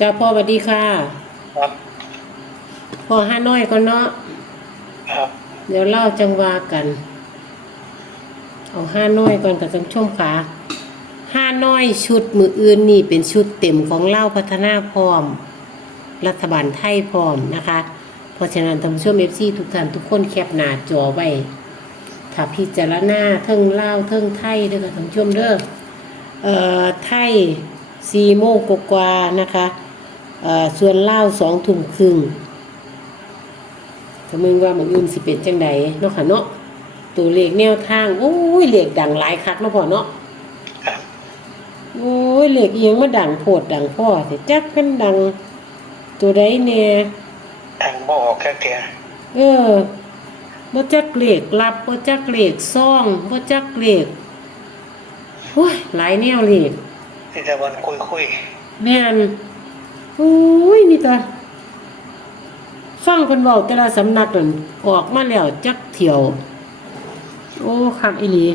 จ้าพ่อสวัสดีค่ะ ครับ พ่อห้าน้อยก่อนเนาะ ครับ เดี๋ยวเล่าจังว่ากัน เอาห้าน้อยก่อนกับจังช่วงขาห้าน้อยชุดมืออื่นนี่เป็นชุดเต็มของเล่าพัฒนาพร้อม รัฐบาลไทยพร้อมนะคะ เพราะฉะนั้นท่านผู้ชมเอฟซีทุกท่านทุกคนแคปหน้าจอไว้ถ้าพิจารณาเทิงเล่าวเทิงไทยเด้อค่ะท่านผู้ชมเด้อเอ่อไทยซีโมงกกวาๆนะคะเอ่อ ส่วนเล่าวสองทุ่มครึ่งถ้ามึงว่ามันอื่นสิเป็นจังใดเนาะค่ะเนาะตัวเลขแนวทางโอ้ยเลขดังหลายคักเนาะพ่อเนาะครับโอ้ยเลขเอียงมาดังโพดดังพ่อแต่จักเป็นดัง ตัวใดแน่ทางบ่ออกแค่เทียเออบ่จักเลขลับบ่จักเลขซ่องบ่จักเลขโอ้ยหลายแนวเลขที่ตะวันคุยคุยแม่นโอ้ยมีแต่ฟังเพิ่นเว้าแต่ละสำนักนั่นออกมาแล้วจักเที่ยว โอ้คักอีหลี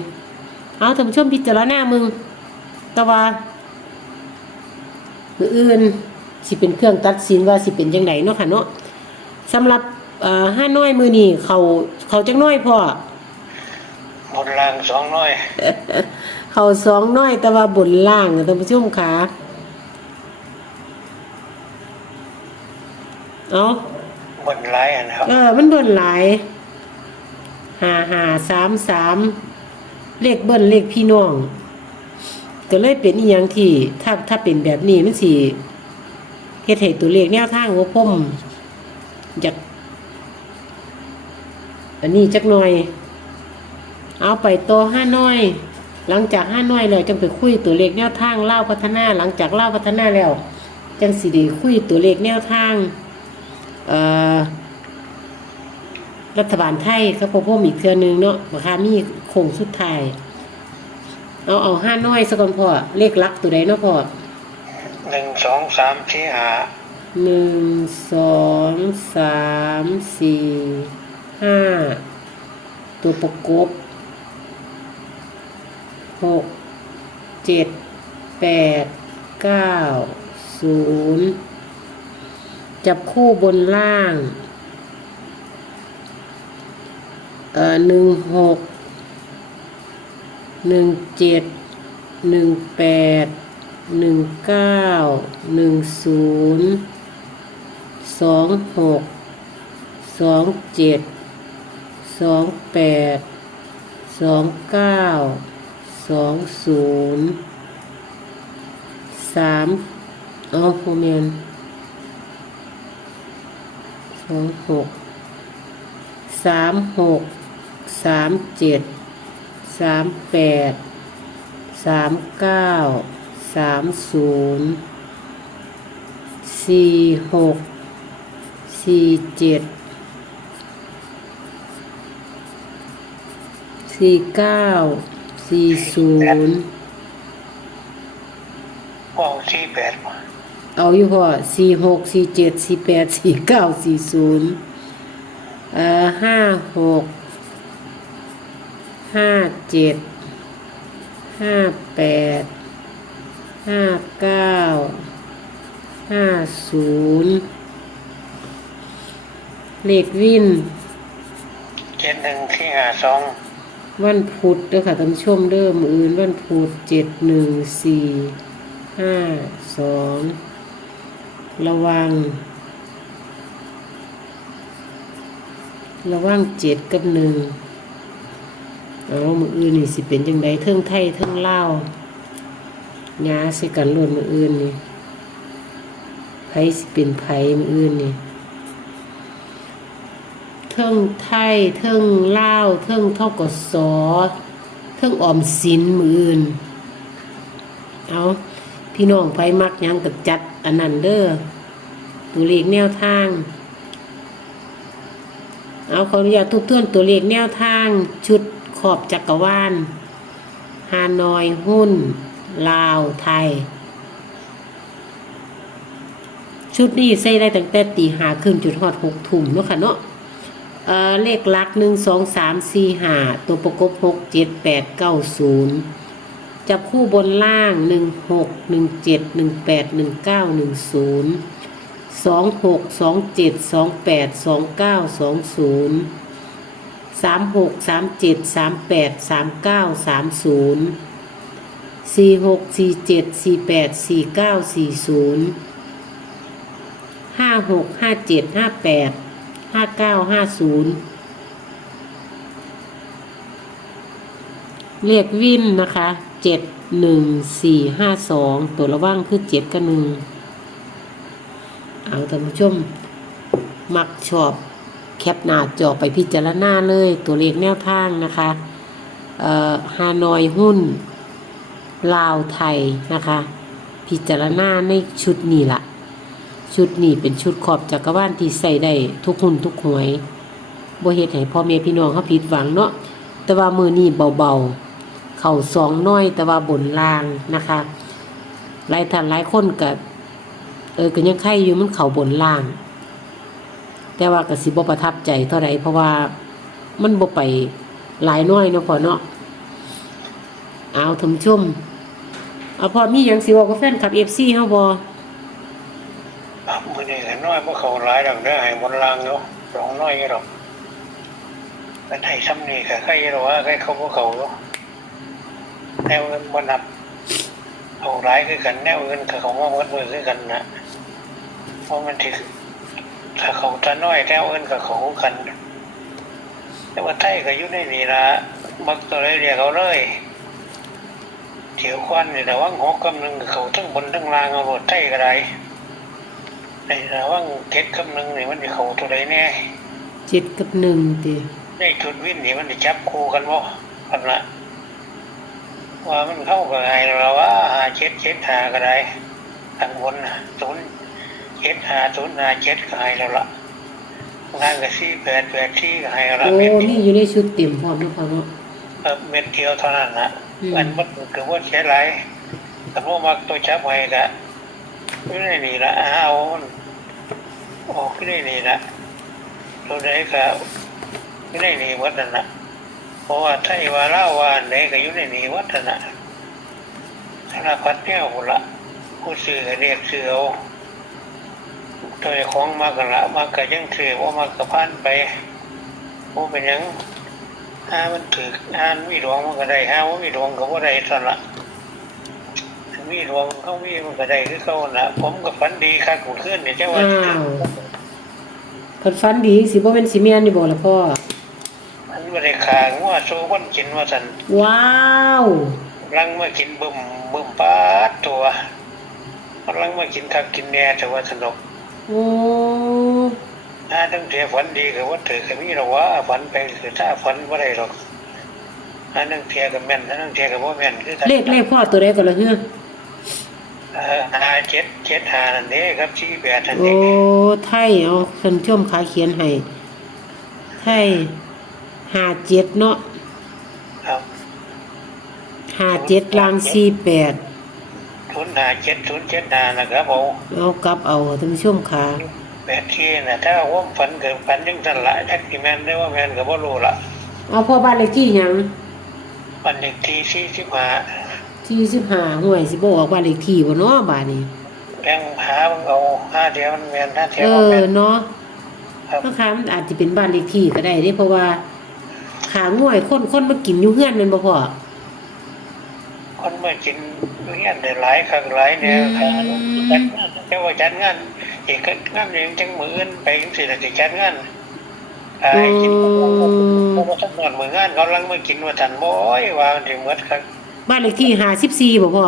เอาท่านผู้ชมพิจารณามึงแต่ว่ามืออื่นสิเป็นเครื่องตัดสินว่าสิเป็นจังไดเนาะค่ะเนาะสำหรับเอ่อห้าน้อยมือนี่เขาเขาจังน้อยพ่อบนรางสองน้อย เขาสองน้อยแต่ว่าบนล่างอะท่านผู้ชมขา เอาบนร้ายอันนะครับ เออ มันเบิ่นหลายห้าห้าสามสามเลขเบิ่นเลขพี่น้องก็เลยเป็นอีหยังที่ ถ้าถ้าเป็นแบบนี้มันสิเฮ็ดให้ตัวเลขแนวทางว่าพ่มอยากอันนี้จักหน่อย เอาไปโตห้าน้อย หลังจากห้าน้อยแล้วจังไปคุยตัวเลขแนวทางเล่าวพัฒนา หลังจากเล่าวพัฒนาแล้ว จังสิได้คุยตัวเลขแนวทางเอ่อ รัฐบาลไทยครับพ่อมอีกเทือนึงเนาะราคามีโคงสุดท้าย เอาเอาห้าน้อยสักก่อนพ่อ เลขหลักตัวใดเนาะพ่อหนึ่งสองสามสี่ห้าหนึ่งสองสามสี่ห้าตัวประกบหกเจ็ดแปดเก้าศูนย์ จับคู่บนล่าง เอ่อหนึ่งหกหนึ่งเจ็ดหนึ่งแปดหนึ่งเก้าหนึ่งศูนย์สองหกสองเจ็ดสองแปดสองเก้าสองศูนย์สามอ๋อโมเมน องหกสามหกสามเจ็ดสามแปดสามเก้าสามศูนย์สี่หกสี่เจ็ดสี่เก้าสี่ศูนย์ว่าวสี่แปด เอาอยู่พอสี่หกสี่เจ็ดสี่แปดสี่เก้าสี่ศูนย์เอ่อห้าหกห้าเจ็ดห้าแปดห้าเก้าห้าศูนย์เลขวินเจ็ดหนึ่งที่ห้าสองวันพุธเด้อค่ะท่านผู้ชมเด้อมืออื่นวันพุธเจ็ดหนึ่งสี่ห้าสอง ระวัง ระวังเจ็ดกับหนึ่งเอามืออื่นนี่สิเป็นจังไดเทิงไทยเทิงเล่าวงาสิกันล้วนมืออื่นนี่ไผสิเป็นไผมืออื่นนี่เทิงไทยเทิงเล่าเทิงเท่ากับสเทิงออมสินมืออื่นเอา พี่น้องไผมักยังกับจัดอันนั้นเด้อตัวเลขแนวทาง เอาขออนุญาตทุบทวนตัวเลขแนวทาง ชุดขอบจักรวาลฮานอยหุ้น ลาวไทย ชุดนี้ใส่ได้ตั้งแต่ตีหาขึ้นจุดหอดหกถุ่มเนาะค่ะเนาะเเลขลักหนึ่งสองสามสี่ห้าตัวประกบหกเจ็ดแปดเก้าศูนย์ จะคู่บนล่าง 16 17 18 19 10 26 27 28 29 20 36 37 38 39 30 46 47 48 49 40 56 57 58 59 50 เรียกวินนะคะเจ็ดหนึ่งสี่ห้าสองตัวระว่างคือเจ็ดกับหนึ่งเอาท่านผู้ชม มักชอบแคปหน้าจอไปพิจารณาเลย ตัวเลขแนวทางนะคะฮานอยหุ้น ลาวไทยนะคะ พิจารณาในชุดนี้ละชุดนี้เป็นชุดขอบจักรวาลที่ใส่ได้ทุกหุ้นทุกหวยบ่เฮ็ดให้พ่อแม่พี่น้องเขาผิดหวังเนาะแต่ว่ามือนี้เบาๆ เข่าสองน้อยแต่ว่าบนล่างนะคะหลายท่านหลายคนกับเออก็ยังไข่อยู่มันเข่าบนล่าง แต่ว่ากสิบประทับใจเท่าไรเพราะว่ามันบ่ไปหลายน้อยเนาะพอเนาะเอาทมชุ่มเอาพอมียังสิบอกกับแฟนคลับ FC เฮาบอะมือนี่ก็น้อยเพวกเขาหลายดอกเด้อให้บนรางอยู่สองน้อยอยู่ดอกแต่ไทยซ้ำนี่ก็ใครหรอว่าใครเขาพวกเขาอยู่ แนวเงินบนนับเอาหลายคือกันแนวเงินกับเขาว่าวัดมือคือกันนะเพราะมันถือถ้าเขาจะน้อยแนวเงินกับเขากัน แต่ว่าไทยก็อยู่ในนี่ละมักตัวไรเรียกเขาเลยเถียวควันนี่แต่ว่างหกกำหนึ่งเขาทั้งบนทั้งล่างเอารถไทยก็ได้ในระว่างเก็ดกำหนึ่งนี่มันจะเขาตัวใดแน่เจ็ดกับหนึ่งติในชุดวินนี่มันจะจับคู่กันบ่กันละ ว่ามันเข้ากับไงเราว่าหาเจ็ดเจ็ดหาก็ได้ทางบนน่ะศูนย์เจ็ดหาศูนย์หาเจ็ดก็ให้แล้วล่ะงานกับสี่แปดแปดสี่ก็ให้แล้วละโอ้เม็ดเดียวนี่อยู่ในชุดเต็มพร้อมเนาะพอเนาะเออเม็ดเดียวเท่านั้นนะอืมมันมันคือว่าใช้ไรแต่พวกมักตัวจับไว้ก็ไม่ได้นี่ละเอามันออกไม่ได้นี่ละตัวไหนก็ไม่ได้นี่วัดนั่นนะ เพราะว่าไทยว่าเล่าว่าอันไหนก็อยู่ในนี่วัดนั่นนะสารพัดแนวพุ่นละผู้ซื้อก็เรียกซื้อเอาตัวของมากกันละมากก็ยังซื้อว่ามากก็พันไปว่าเป็นหยังห้ามันถือห้ามันมีดวงมันก็ได้ห้ามันมีดวงก็บ่ได้สั่นละมันมีดวงเขามีมันก็ได้คือเขาน่ะผมก็ฝันดีคักกูขึ้นนี่จังว่าอ้าวเพิ่นฟันดีสิบ่เป็นสิแม่นอยู่บ่ล่ะพ่อ มันบ่ได้ขางัวโซคนกินว่าซั่นว้าวลังมากินบึมบึมปาดตัวลังมากินคักกินแหน่แต่ว่าสนุกโอ้ถ้าตั้งแต่ฝันดีก็ว่าถือก็มีหรอกว่าฝันไปคือถ้าฝันบ่ได้หรอกถ้าตั้งแต่ก็แม่นถ้าตั้งแต่ก็บ่แม่นคือกันเลขเลขพ่อตัวใดก็ละเฮือเออหาเจ็ดเจ็ดหานั่นเด้ครับชี้แปดนั่นโอ้เด้ไทยเอาเพิ่นชมขาเขียนให้ไทย ห้าเจ็ดเนาะครับห้าเจ็ดลางสี่แปดศูนย์หาเจ็ดศูนย์เจ็ดหานะครับผมเอากลับเอาท่านผู้ชมขาแปดที่นะถ้าว่าฝันเกิดฝันยังสั่นละจักที่แม่นได้ว่าแม่นก็บ่รู้ละเอาพ่อบ้านเลขที่หยังวันเด็กที่สี่สิบห้าที่สิบห้าห่วยสิบ่ออกบ้านเลขที่บ่เนาะบ้านนี้แบ่งหามันเอาห้าเดียวมันแม่นห้าเดียเอวมันอแม่นเนาะครับบางครั้งมันอาจจะเป็นบ้านเลขที่ก็ได้เด้เพราะว่า ขาง่วยคนคนมากินอยู่เฮือนแม่นบ่พ่อคนมากินเงี้ยได้หลายครั้งหลายเนี่ยอืมแต่ว่าจัดงานอีกงานหนึ่งจังมืออื่นไปจังสิละสิจัดงานอ่ากินเพราะว่าทั้งนอนมืองานเขาลังมากินว่าทันบ่อยว่ามันสิหมดครับบ้านเลขที่ห้าสิบสี่บ่พ่อ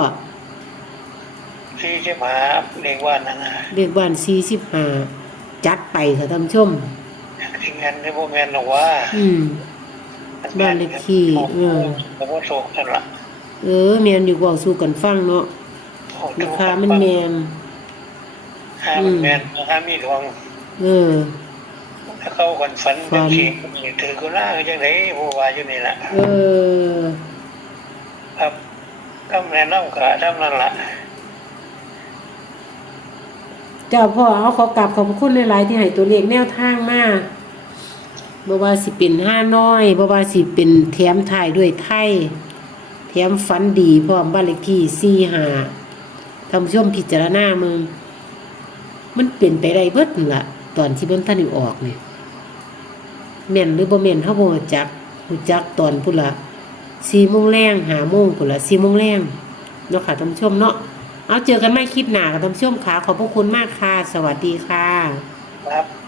สี่สิบห้าเรียกว่านั่นนะเลขบ้านสี่สิบห้าจัดไปค่ะท่านผู้ชมทีมงานในพวกแมนหรอกว่า อืม บ้านเลขที่เออผมว่าโศกนั่นละเออแมนอยู่เว้าสู่กันฟังเนาะราคามันแมนห้ามันแมนห้ามีดวงเออถ้าเขาคนฝันฝัเป็นนทีถือกุน่าคือจังไดผู้ว่าอยู่นี่แหละเออ ครับก็แม่น้องก็ทำนั่นละเจ้าพ่อเอาขอกลับขอบพระคุณหลายๆที่ให้ตัวเลขแนวทางมา บ่ว่าสิเป็นห้าน้อยบ่ว่าสิเป็นแถมถ่ายด้วยไทยแถมฝันดีพร้อมบ้านเลขที่สี่หาท่านผู้ชมพิจารณามึงมันเปลี่ยนไปได้เบิดล่ะตอนที่เบิ่นท่านได้ออกนี่แม่นหรือบ่แม่นเฮาบ่จักรู้จักตอนพุ่นละ4โมงแรง5โมงพุ่นละ4โมงแรงเนาะค่ะท่านผู้ชมเนาะเอาเจอกันใหม่คลิปหน้าค่ะท่านผู้ชมค่ะขอบพระคุณมากค่ะ สวัสดีค่ะ ครับ